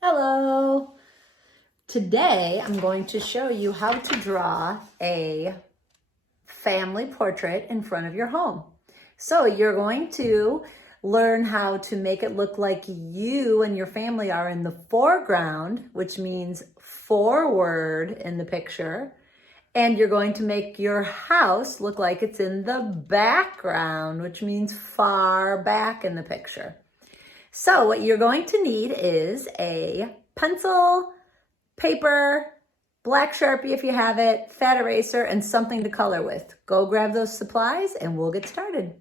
Hello. Today I'm going to show you how to draw a family portrait in front of your home. So you're going to learn how to make it look like you and your family are in the foreground, which means forward in the picture. And you're going to make your house look like it's in the background, which means far back in the picture. So what you're going to need is a pencil, paper, black Sharpie if you have it, fat eraser, and something to color with. Go grab those supplies and we'll get started.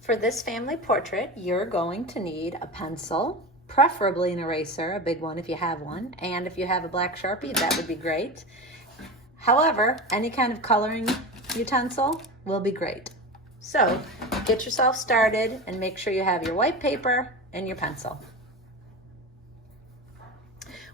For this family portrait, you're going to need a pencil, preferably an eraser, a big one if you have one, and if you have a black Sharpie, that would be great. However, any kind of coloring utensil will be great. So get yourself started and make sure you have your white paper and your pencil.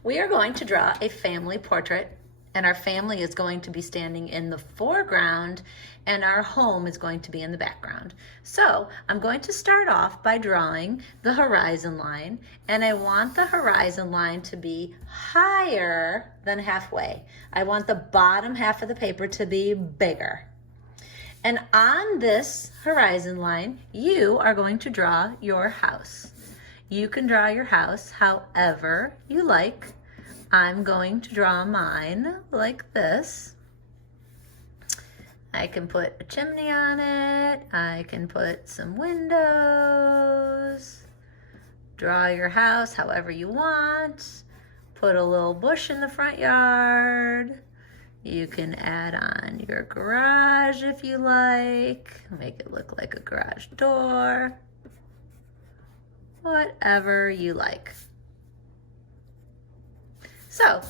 We are going to draw a family portrait, and our family is going to be standing in the foreground and our home is going to be in the background. So I'm going to start off by drawing the horizon line, and I want the horizon line to be higher than halfway. I want the bottom half of the paper to be bigger. And on this horizon line, you are going to draw your house. You can draw your house however you like. I'm going to draw mine like this. I can put a chimney on it. I can put some windows. Draw your house however you want. Put a little bush in the front yard. You can add on your garage if you like. Make it look like a garage door. Whatever you like. So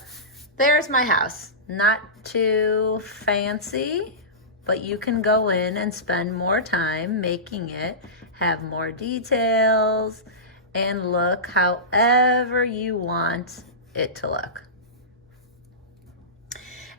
there's my house. Not too fancy, but you can go in and spend more time making it have more details and look however you want it to look.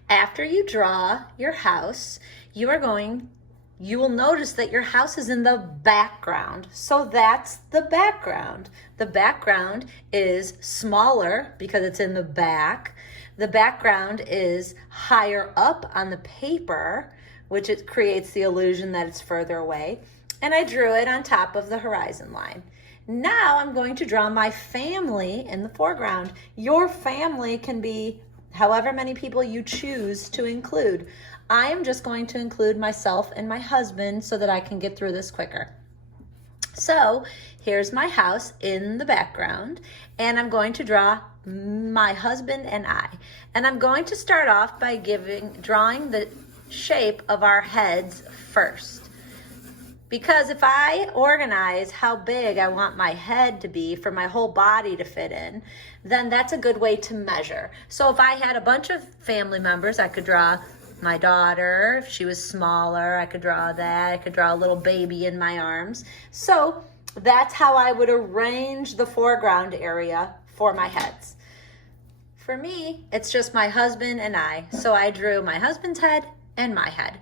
After you draw your house, you will notice that your house is in the background. So that's the background. The background is smaller because it's in the back. The background is higher up on the paper, which it creates the illusion that it's further away. And I drew it on top of the horizon line. Now I'm going to draw my family in the foreground. Your family can be however many people you choose to include. I am just going to include myself and my husband so that I can get through this quicker. So here's my house in the background, and I'm going to draw my husband and I. And I'm going to start off by drawing the shape of our heads first. Because if I organize how big I want my head to be for my whole body to fit in, then that's a good way to measure. So if I had a bunch of family members, I could draw my daughter. If she was smaller, I could draw that. I could draw a little baby in my arms. So that's how I would arrange the foreground area for my heads. For me, it's just my husband and I. So I drew my husband's head and my head.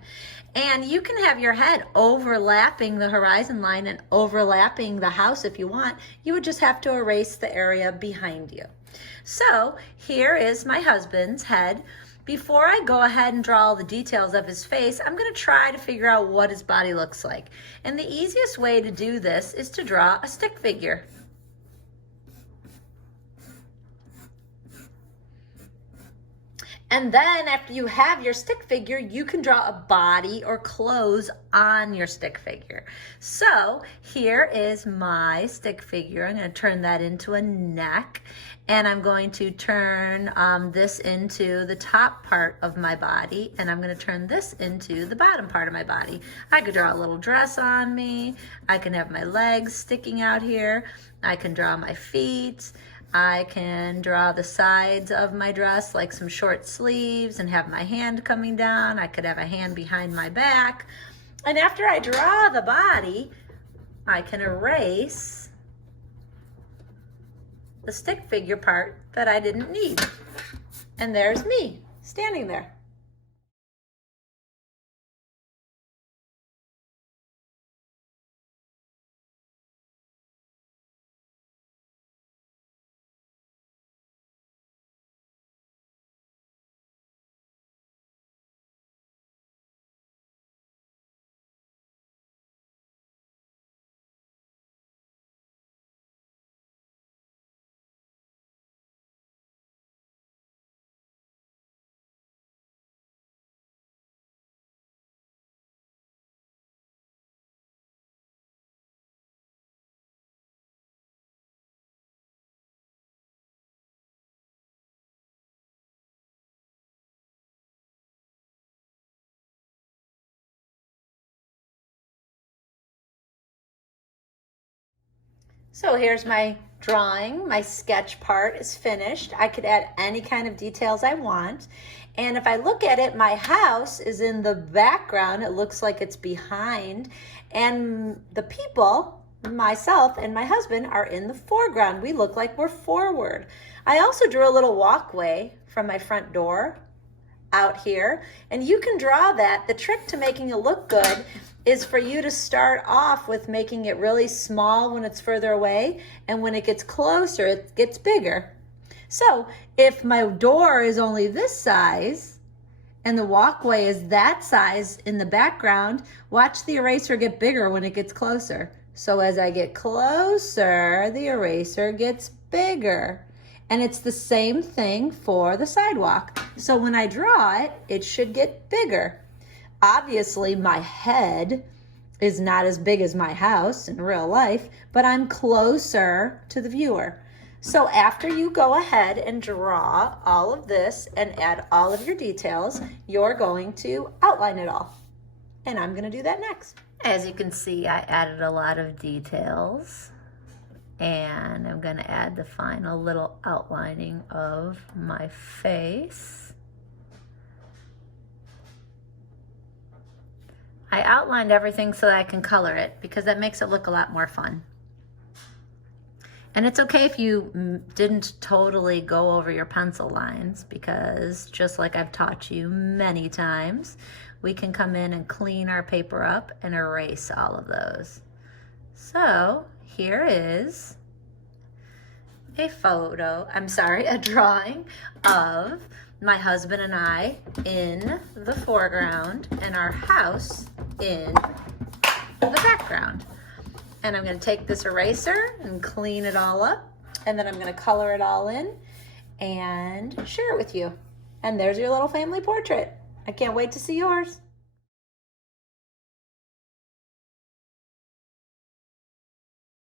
And you can have your head overlapping the horizon line and overlapping the house if you want. You would just have to erase the area behind you. So here is my husband's head. Before I go ahead and draw all the details of his face, I'm going to try to figure out what his body looks like. And the easiest way to do this is to draw a stick figure. And then after you have your stick figure, you can draw a body or clothes on your stick figure. So here is my stick figure. I'm going to turn that into a neck, and I'm going to turn this into the top part of my body, and I'm going to turn this into the bottom part of my body. I could draw a little dress on me. I can have my legs sticking out here. I can draw my feet. I can draw the sides of my dress like some short sleeves and have my hand coming down. I could have a hand behind my back. And after I draw the body, I can erase the stick figure part that I didn't need. And there's me standing there. So here's my drawing. My sketch part is finished. I could add any kind of details I want. And if I look at it, my house is in the background. It looks like it's behind. And the people, myself and my husband, are in the foreground. We look like we're forward. I also drew a little walkway from my front door out here. And you can draw that. The trick to making it look good is for you to start off with making it really small when it's further away, and when it gets closer, it gets bigger. So if my door is only this size and the walkway is that size in the background, watch the eraser get bigger when it gets closer. So as I get closer, the eraser gets bigger. And it's the same thing for the sidewalk. So when I draw it, it should get bigger. Obviously, my head is not as big as my house in real life, but I'm closer to the viewer. So after you go ahead and draw all of this and add all of your details, you're going to outline it all. And I'm going to do that next. As you can see, I added a lot of details. And I'm going to add the final little outlining of my face. I outlined everything so that I can color it because that makes it look a lot more fun. And it's okay if you didn't totally go over your pencil lines, because just like I've taught you many times, we can come in and clean our paper up and erase all of those. So here is a drawing of my husband and I in the foreground and our house in the background. And I'm going to take this eraser and clean it all up, and then I'm going to color it all in and share it with you. And there's your little family portrait. I can't wait to see yours.